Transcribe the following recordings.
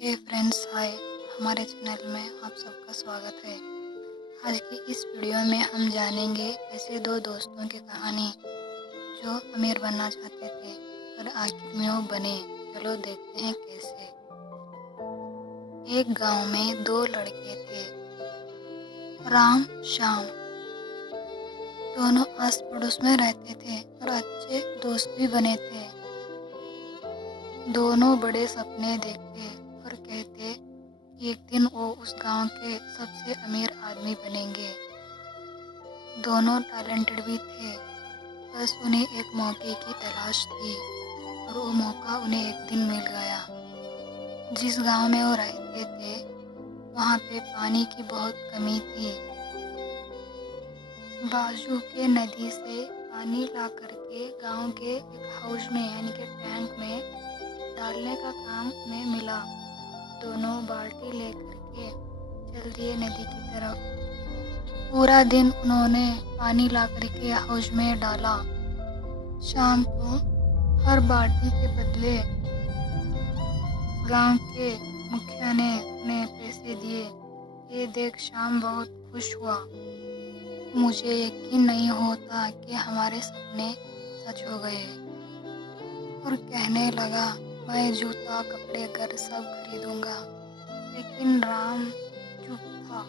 हे friends, हाय। हमारे channel में आप सबका स्वागत है। आज की इस वीडियो में हम जानेंगे ऐसे दो दोस्तों की कहानी जो अमीर बनना चाहते थे और आखिर में वो बने। चलो देखते हैं कैसे। एक गांव में दो लड़के थे, राम श्याम। दोनों आस पड़ोस में रहते थे और अच्छे दोस्त भी बने थे। दोनों बड़े सपने देखते और कहते एक दिन वो उस गांव के सबसे अमीर आदमी बनेंगे। दोनों टैलेंटेड भी थे, बस उन्हें एक मौके की तलाश थी और वो मौका उन्हें एक दिन मिल गया। जिस गांव में वो रहते थे वहाँ पे पानी की बहुत कमी थी। बाजू के नदी से पानी ला करके गांव के एक हाउस में यानी कि टैंक में डालने का काम उन्हें मिला। दोनों बाल्टी लेकर के चल दिए नदी की तरफ। पूरा दिन उन्होंने पानी ला करके हाउस में डाला। शाम को हर बाल्टी के बदले गांव के मुखिया ने उन्हें पैसे दिए। ये देख शाम बहुत खुश हुआ। मुझे यकीन नहीं होता कि हमारे सपने सच हो गए। और कहने लगा, मैं जूता कपड़े घर सब खरीदूंगा। लेकिन राम चुप था।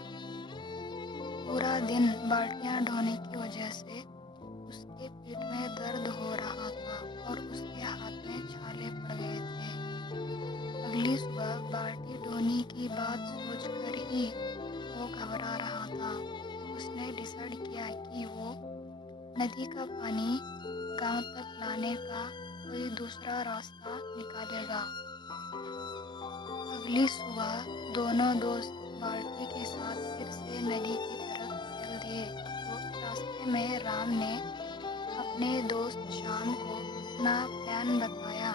पूरा दिन बाल्टियां ढोने की वजह से उसके पीठ में दर्द हो रहा था और उसके हाथ में छाले पड़ गए थे। अगली सुबह बाल्टी ढोने की बात सोचकर ही वो घबरा रहा था। उसने डिसाइड किया कि वो नदी का पानी गांव तक लाने का कोई दूसरा रास्ता निकालेगा। अगली सुबह दोनों दोस्त बाल्टी के साथ फिर से नदी की तरफ चल दिए। तो रास्ते में राम ने अपने दोस्त श्याम को अपना प्लान बताया।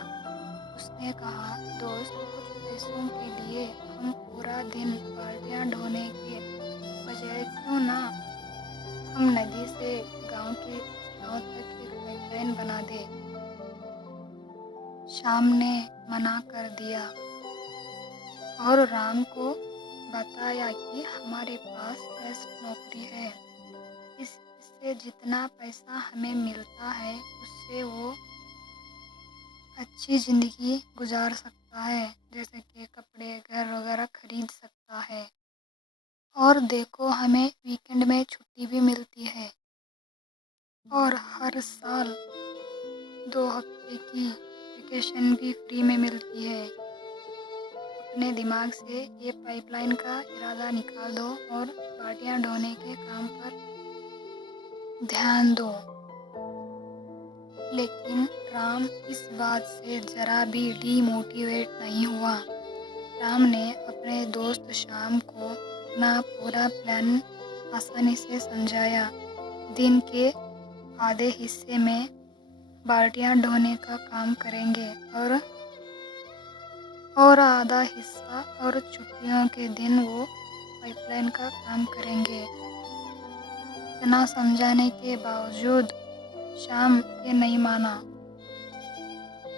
उसने कहा, दोस्त, कुछ पैसों के लिए हम पूरा दिन बाल्टियां ढोने के बजाय क्यों ना हम नदी से गांव तक एक पाइपलाइन बना दे। श्याम ने मना कर दिया और राम को बताया कि हमारे पास बेस्ट नौकरी है। इससे जितना पैसा हमें मिलता है उससे वो अच्छी ज़िंदगी गुजार सकता है, जैसे कि कपड़े घर वगैरह खरीद सकता है। और देखो, हमें वीकेंड में छुट्टी भी मिलती है और हर साल 2 हफ्ते की वेकेशन भी फ्री में मिलती है। अपने दिमाग से ये पाइपलाइन का इरादा निकाल दो और बाल्टियां ढोने के काम पर ध्यान दो। लेकिन राम इस बात से जरा भी डीमोटिवेट नहीं हुआ। राम ने अपने दोस्त श्याम को अपना पूरा प्लान आसानी से समझाया। दिन के आधे हिस्से में बाल्टियां ढोने का काम करेंगे और आधा हिस्सा और छुट्टियों के दिन वो पाइपलाइन का काम करेंगे। इतना समझाने के बावजूद श्याम ये नहीं माना।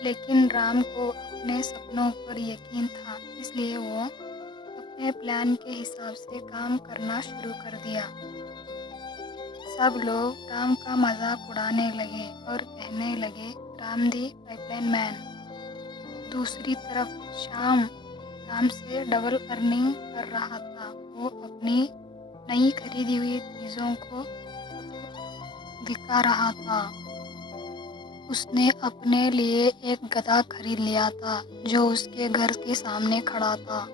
लेकिन राम को अपने सपनों पर यकीन था, इसलिए वो अपने प्लान के हिसाब से काम करना शुरू कर दिया। सब लोग राम का मजाक उड़ाने लगे और कहने लगे, राम दी पाइपलाइन मैन। दूसरी तरफ श्याम राम से डबल अर्निंग कर रहा था। वो अपनी नई खरीदी हुई चीज़ों को दिखा रहा था। उसने अपने लिए एक गधा खरीद लिया था जो उसके घर के सामने खड़ा था।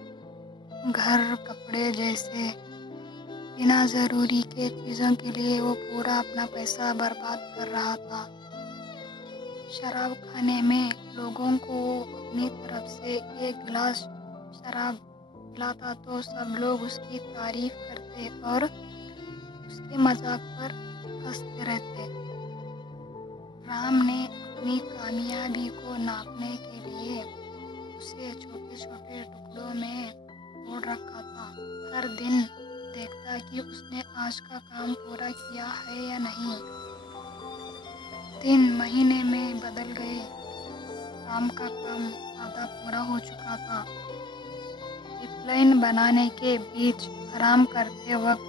घर, कपड़े जैसे बिना ज़रूरी के चीज़ों के लिए वो पूरा अपना पैसा बर्बाद कर रहा था। शराब खाने में लोगों को वो अपनी तरफ से एक गिलास शराब पिलाता तो सब लोग उसकी तारीफ करते और उसके मजाक पर हंसते रहते। राम ने अपनी कामयाबी को नापने के लिए उसे छोटे छोटे टुकड़ों में तोड़ रखा था। हर दिन देखता कि उसने आज का काम पूरा किया है या नहीं। दिन महीने में बदल गए। राम का काम आधा पूरा हो चुका था। لائن بنانے کے بیچ آرام کرتے وقت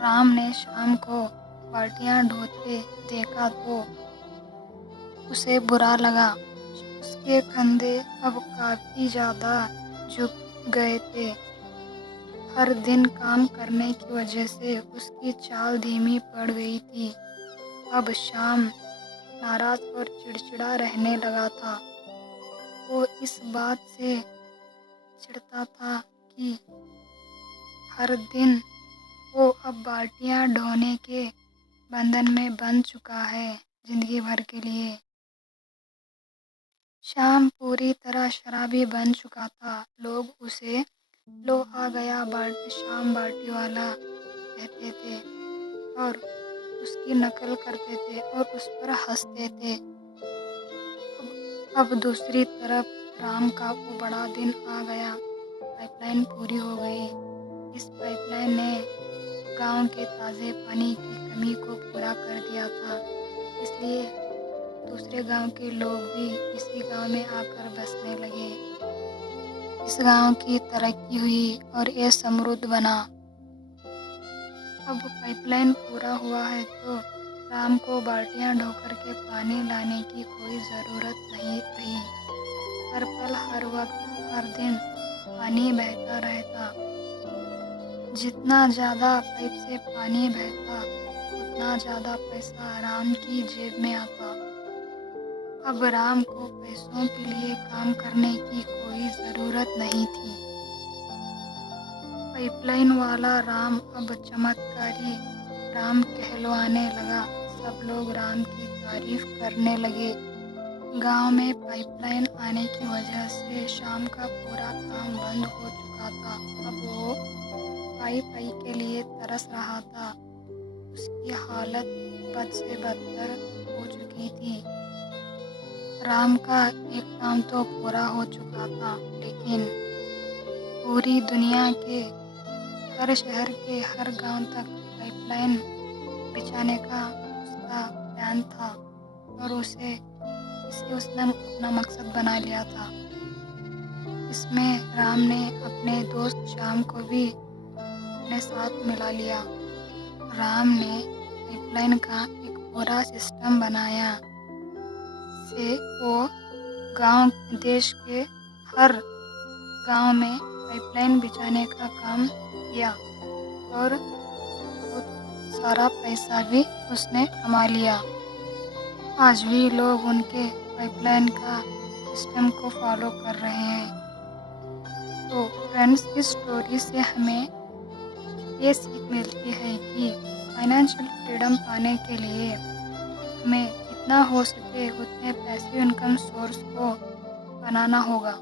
رام نے شام کو بالٹیاں ڈھوتے دیکھا تو اسے برا لگا۔ اس کے کندھے اب کافی زیادہ جھک گئے تھے۔ ہر دن کام کرنے کی وجہ سے اس کی چال دھیمی پڑ گئی تھی۔ اب شام ناراض اور چڑچڑا رہنے لگا تھا۔ وہ اس بات سے چڑھتا تھا کہ ہر دن وہ اب بالٹیاں ڈھونے کے بندھن میں بندھ چکا ہے، زندگی بھر کے لیے۔ شام پوری طرح شرابی بن چکا تھا۔ لوگ اسے لو آ گیا شام بالٹی والا کہتے تھے اور اس کی نقل کرتے تھے اور اس پر ہنستے تھے۔ اب دوسری طرف رام کا وہ بڑا دن آ گیا۔ پائپ لائن پوری ہو گئی۔ اس پائپ لائن نے گاؤں کے تازے پانی کی کمی کو پورا کر دیا تھا، اس لیے دوسرے گاؤں کے لوگ بھی اسی گاؤں میں آ کر بسنے لگے۔ اس گاؤں کی ترقی ہوئی اور یہ سمردھ بنا۔ اب پائپ لائن پورا ہوا ہے تو رام کو بالٹیاں ڈھو کر کے پانی لانے کی کوئی ضرورت نہیں رہی۔ ہر پل، ہر وقت، ہر دن پانی بہتا رہتا۔ جتنا زیادہ پائپ سے پانی بہتا اتنا زیادہ پیسہ رام کی جیب میں آتا۔ اب رام کو پیسوں کے لیے کام کرنے کی کوئی ضرورت نہیں تھی۔ پائپ لائن والا رام اب چمتکاری رام کہلوانے لگا۔ سب لوگ رام کی تعریف کرنے لگے۔ گاؤں میں پائپ لائن آنے کی وجہ سے شام کا پورا کام بند ہو چکا تھا۔ اب وہ پائی پائی کے لیے ترس رہا تھا۔ اس کی حالت بد سے بدتر ہو چکی تھی۔ رام کا ایک کام تو پورا ہو چکا تھا، لیکن پوری دنیا کے ہر شہر کے ہر گاؤں تک پائپ لائن بچھانے کا اس کا پلان تھا اور اسے اس نے اپنا مقصد بنا لیا تھا۔ اس میں رام نے اپنے دوست شام کو بھی اپنے ساتھ ملا لیا۔ رام نے پائپ لائن کا ایک پورا سسٹم بنایا۔ سے وہ گاؤں دیش کے ہر گاؤں میں پائپ لائن بچھانے کا کام کیا اور بہت سارا پیسہ بھی اس نے کما لیا۔ آج بھی لوگ ان کے پائپ لائن کا سسٹم کو فالو کر رہے ہیں۔ تو فرینڈس، اس سٹوری سے ہمیں یہ سیکھ ملتی ہے کہ فائنینشیل فریڈم پانے کے لیے ہمیں جتنا ہو سکے اتنے پیسیو انکم سورس کو بنانا ہوگا۔